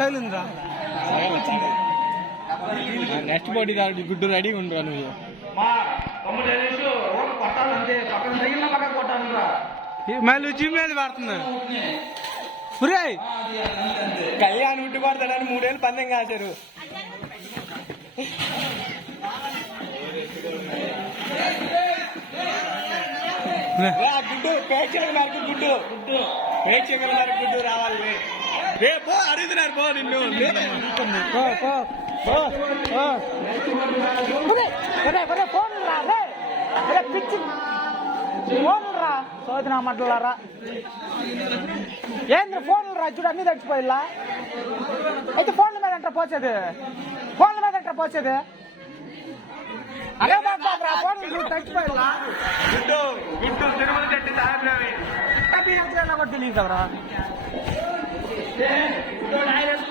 తగిలిందిరా next పోటీ గుడ్డు రెడీగా ఉండరా నువ్వు మళ్ళీ జిమ్ మీద పడుతుంది కళ్యాణ్ ఉట్టి పడతాడని 3 ఏళ్ళు పందెం కాశారు. గుడ్డు ప్రేక్షకుల మేరకు గుడ్డు ప్రేక్షకుల మేరకు గుడ్డు రావాలి. రేపు అడుగుతున్నారు పో నిన్ను ఫోన్లు రా సోదన మడ్డలారా ఏంద్ర ఫోన్లు రా చూడు అన్ని తడిచిపోయిలా అయితే ఫోన్ల మీద అంటారా పోసేది ఫోన్ల మీద అంటారా పోసేది అదే బాబా ఫోన్లు తడిచిపోయిలా గుడ్డు గుడ్డు తిరుమల చెట్టు సాహెబ్ తెలియదురా